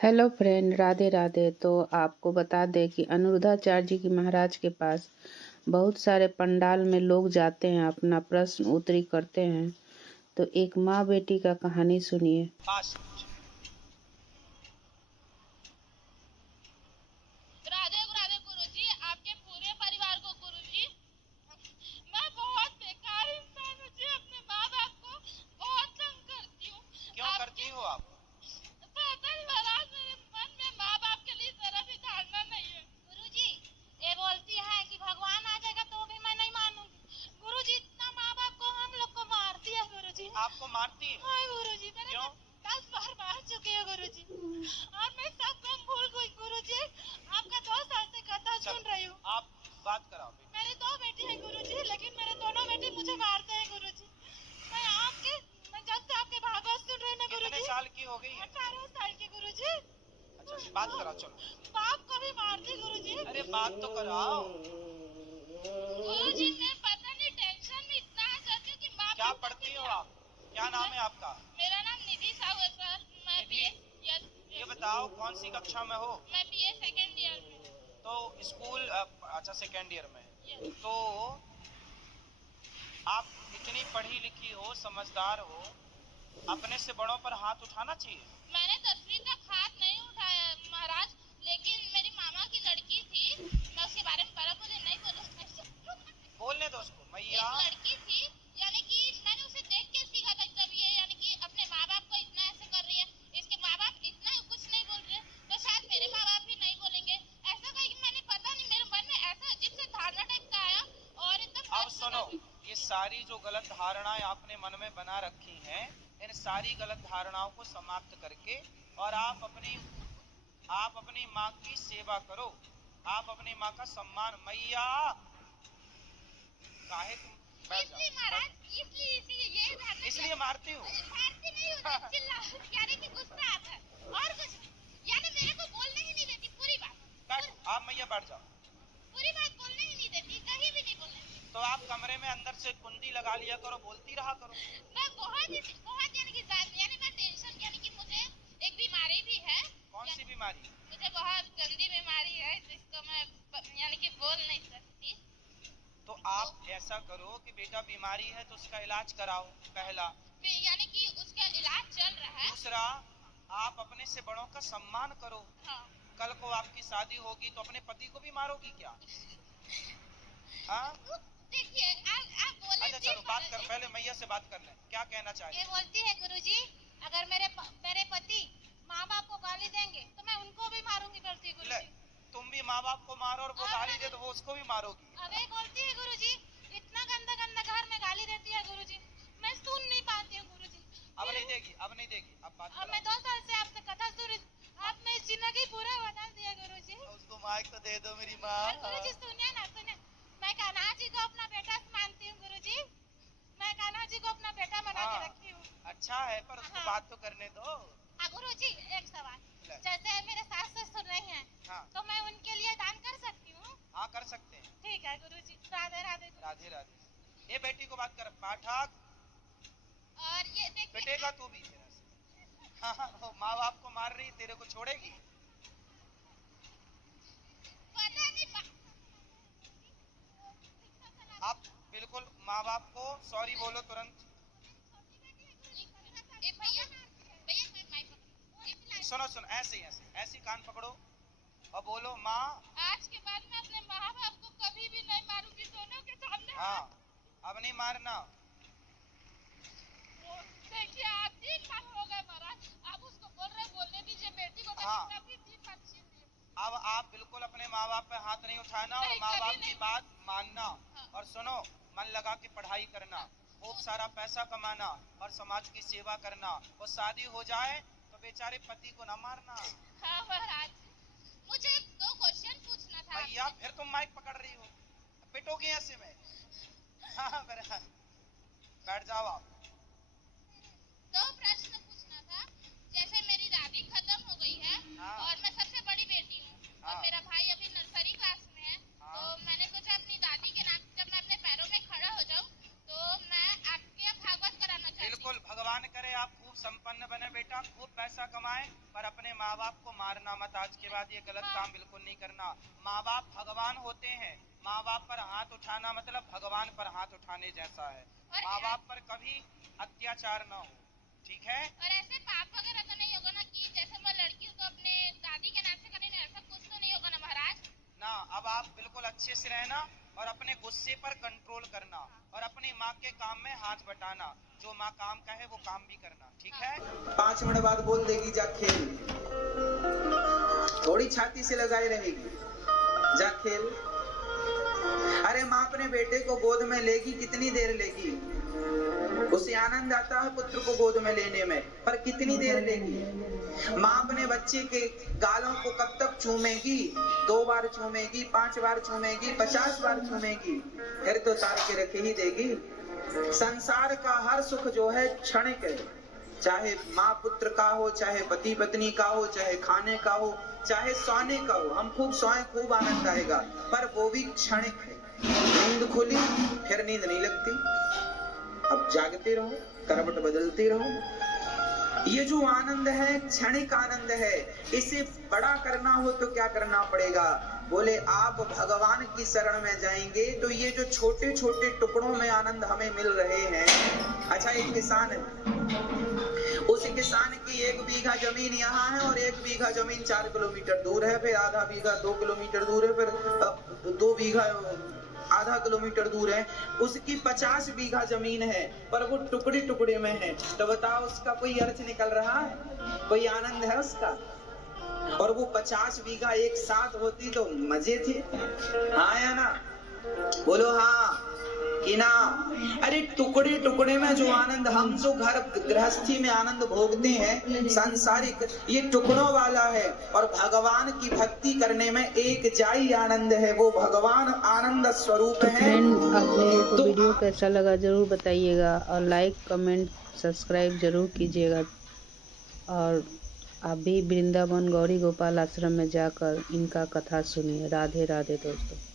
Hello friend, Radhe Radhe. तो आपको बता दें कि अनिरुद्धाचार्य जी की महाराज के पास बहुत सारे पंडाल में लोग जाते हैं, अपना प्रश्न उत्तरी करते हैं। तो एक माँ बेटी का कहानी सुनिए। राधे राधे गुरुजी, आपके पूरे परिवार को गुरुजी। मैं बहुत बेकार इंसान हूँ जी, अपने माँ बाप को बहुत तंग करती हूँ। क्यों करती हो आप? पता नहीं महाराज, मेरे मन में माँ बाप के लिए जरा भी धारणा नहीं है। गुरुजी, ये बोलती है कि भगवान आ जाएगा तो भी मैं नहीं मानूंगी। गुरुजी, इतना माँ बाप को हम लोग को मारती है गुरुजी। आपको मारती है? हाँ गुरुजी, मैंने क्यों? 10 बार मार चुकी है गुरुजी, और मैं सब काम भूल गई गुरुजी। आपका 2 साल से कथा सुन रही हूँ। आप बात कराओ। मेरी 2 बेटी है गुरुजी, लेकिन मेरे दोनों बेटे मुझे मारते हैं गुरुजी। मैं जब से आपके भागवत सुन रही हूँ ना गुरुजी। कितने साल की हो गई है? 18 साल की गुरुजी। अच्छा, बात कराओ। चलो, बाप को भी मारती गुरुजी। अरे बात तो कराओ। गुरुजी, मैं पता नहीं टेंशन में इतना आ जाती हूँ कि माँ क्या बाप पढ़ती हो आप? क्या नाम है आपका? मेरा नाम निधि साहू है सर। मैं निधि? यस। ये बताओ कौन सी कक्षा में हो? मैं बीए सेकंड ईयर में। तो स्कूल अच्छा, सेकेंड ईयर में। यस। तो आप इतनी पढ़ी लिखी हो, समझदार हो, अपने से बड़ों पर हाथ उठाना चाहिए। मैंने 10वीं तक हाथ नहीं उठाया महाराज, लेकिन मेरी मामा की लड़की थी, मैं उसके बारे में बड़ा मुझे नहीं बोलने दो उसको। मैया एक लड़की थी, यानी कि मैंने उसे देख के सीखा था। जब ये यानी कि अपने माँ बाप को इतना ऐसे कर रही है, इसके माँ बाप इतना कुछ नहीं बोल रहे, तो शायद मेरे माँ बाप भी नहीं बोलेंगे। ऐसा कहीं मैंने पता नहीं, मेरे मन में ऐसा अजीब से धारणा टाइप का आया और एकदम। अब सुनो, ये सारी जो गलत धारणाएं आपने मन में बना रखी हैं, इन सारी गलत धारणाओं को समाप्त करके और आप अपनी माँ की सेवा करो। आप अपनी माँ का सम्मान। मैया काहे तुम बैठ जाओ। इसलिए मारती हूँ। मारती नहीं हूँ, यानी कि गुस्सा आता है और कुछ नहीं। यानी मेरे को बोलने ही नहीं देती पूरी बात। बैठ, आप मैया बैठ जाओ। पूरी बात बोलने ही नहीं देती, कहीं भी नहीं बोलने देती। तो आप कमरे में अंदर से कुंडी लगा लिया करो, बोलती रहा करो। मैं बहुत यानी मैं टेंशन, यानी कि मुझे एक बीमारी भी है। कौन सी बीमारी? मुझे बहुत गंदी बीमारी है जिसको मैं यानी कि बोल नहीं सकती। तो आप ऐसा करो कि बेटा बीमारी है तो उसका इलाज कराओ, पहला। यानी कि उसका इलाज चल रहा है। दूसरा, आप अपने से बड़ों का सम्मान करो। हाँ। कल को आपकी शादी होगी तो अपने पति को भी मारोगी क्या? हाँ? देखिए, आप बोले। अच्छा चलो, बात कर, पहले मैया से बात कर ले, क्या कहना चाहिए। ये बोलती है गुरुजी, अगर मेरे पति माँ बाप को गाली देंगे तो मैं उनको भी मारूंगी। बोलती गुरुजी। तुम भी माँ बाप को मारो और वो गाली दे तो वो उसको भी मारोगी। अबे बोलती है गुरुजी, इतना गंदा गंदा घर में गाली देती है गुरुजी, मैं सुन नहीं पाती हूँ गुरुजी। अब नहीं देगी, अब नहीं देगी, अब बात अब मैं 2 साल से आपसे कथा सुन रही, आपने जिंदगी पूरा बदल दिया गुरुजी। उसको माइक तो दे दो मेरी माँ। गुरुजी सुनिए ना, सुनिए। मैं कान्हा जी को अपना बेटा मानती हूँ गुरुजी। मैं कान्हा जी को अपना बेटा बना के रखी हूँ। अच्छा है, पर उसको बात तो करने दो। गुरुजी, एक सवाल। जैसे मेरे सास ससुर नहीं है, तो मैं उनके लिए दान कर सकती हूँ? हाँ, कर सकते हैं। ठीक है गुरुजी, राधे राधे। राधे राधे। ये बेटी को बात कर, पाठक। और ये देखिए, पिटेगा तू भी मेरा से। हाँ, माँ बाप को मार रही, तेरे को छोड़ेगी? पता नहीं आप बिल्कुल माँ बाप को सॉरी बोलो तुरंत। सुनो सुनो, ऐसे ऐसे कान पकड़ो और बोलो, माँ आज के बाद मैं अपने माँ बाप को कभी भी नहीं मारूंगी, दोनों के सामने। हाँ, अब नहीं मारना। देखिए, आप 3 साल हो गए महाराज, आप उसको बोलने दीजिए बेटी को। हाँ। 3 बार छीन लिए। अब आप बिल्कुल अपने माँ बाप पे हाथ नहीं उठाना और माँ बाप की बात मानना। और सुनो, मन लगा के पढ़ाई करना, खूब सारा पैसा कमाना और समाज की सेवा करना। और शादी हो जाए तो बेचारे पति को ना मारना। हाँ महाराज, मुझे 2 क्वेश्चन पूछना था। भैया फिर तुम माइक पकड़ रही हो, पिटोगी ऐसे में। हाँ, बैठ जाओ आप। 2 प्रश्न पूछना था। जैसे मेरी दादी खत्म हो गई है, और मैं सबसे बड़ी बेटी हूँ, और मेरा भाई अभी नर्सरी क्लास में है, तो मैंने सोचा अपनी दादी के नाम, जब मैं अपने पैरों में खड़ा हो जाऊँ तो मैं आपके यहाँ भागवत कराना चाहती हूँ। बिल्कुल, भगवान करे आप खूब संपन्न बने बेटा, खूब पैसा कमाए, पर अपने माँ बाप को मारना मत, आज के बाद ये गलत काम बिल्कुल नहीं करना। माँ बाप भगवान होते हैं, माँ बाप पर हाथ उठाना मतलब भगवान पर हाथ उठाने जैसा है। माँ बाप पर कभी अत्याचार न हो, ठीक है। और ऐसे पाप वगैरह तो नहीं होगा ना कि जैसे मैं लड़की को अपने दादी के नाम से करें, ऐसा कुछ तो नहीं होगा ना महाराज? ना, अब आप बिल्कुल अच्छे से रहना और अपने गुस्से पर कंट्रोल करना और अपनी माँ के काम में हाथ बटाना, जो माँ काम कहे वो काम भी करना, ठीक है। 5 मिनट बाद बोल देगी जा खेल, थोड़ी छाती से लगाई रहेगी, जा खेल। अरे माँ अपने बेटे को गोद में लेगी, कितनी देर लेगी? उसे आनंद आता है पुत्र को गोद में लेने में, पर कितनी देर लेगी? माँ अपने बच्चे के गालों को कब तक चूमेगी? 2 बार चूमेगी, 5 बार चूमेगी, 50 बार चूमेगी, फिर तो तार के रखे ही देगी। संसार का हर सुख जो है क्षणिक है, चाहे माँ पुत्र का हो, चाहे पति पत्नी का हो, चाहे खाने का हो, चाहे सोने का हो। हम खूब सोए, खूब आनंद आएगा, पर वो भी क्षणिक है। नींद खुली फिर नींद नहीं लगती, अब जागते रहो, करवट बदलते रहो। ये जो आनंद है क्षणिक आनंद है, इसे बड़ा करना हो तो क्या करना पड़ेगा? बोले आप भगवान की शरण में जाएंगे तो ये जो छोटे छोटे टुकड़ों में आनंद हमें मिल रहे हैं। अच्छा, एक किसान है, उस किसान की 1 बीघा जमीन यहाँ है और 1 बीघा जमीन 4 किलोमीटर दूर है, फिर आधा बीघा 2 किलोमीटर दूर है, फिर 2 बीघा आधा किलोमीटर दूर है। उसकी 50 बीघा जमीन है, पर वो टुकड़े टुकड़े में है। तो बताओ उसका कोई अर्थ निकल रहा है? कोई आनंद है उसका? और वो 50 बीघा एक साथ होती तो मजे थे, हाँ या ना? बोलो हाँ कि ना? अरे टुकड़े टुकड़े में जो आनंद, हम जो घर गृहस्थी में आनंद भोगते हैं सांसारिक, ये टुकड़ों वाला है। और भगवान की भक्ति करने में एक जाई आनंद है, वो भगवान आनंद स्वरूप है। फ्रेंड, आप लोगों को तो वीडियो कैसा लगा जरूर बताइएगा और लाइक कमेंट सब्सक्राइब जरूर कीजिएगा। और आप भी वृंदावन गौरी गोपाल आश्रम में जाकर इनका कथा सुनिए। राधे राधे दोस्तों।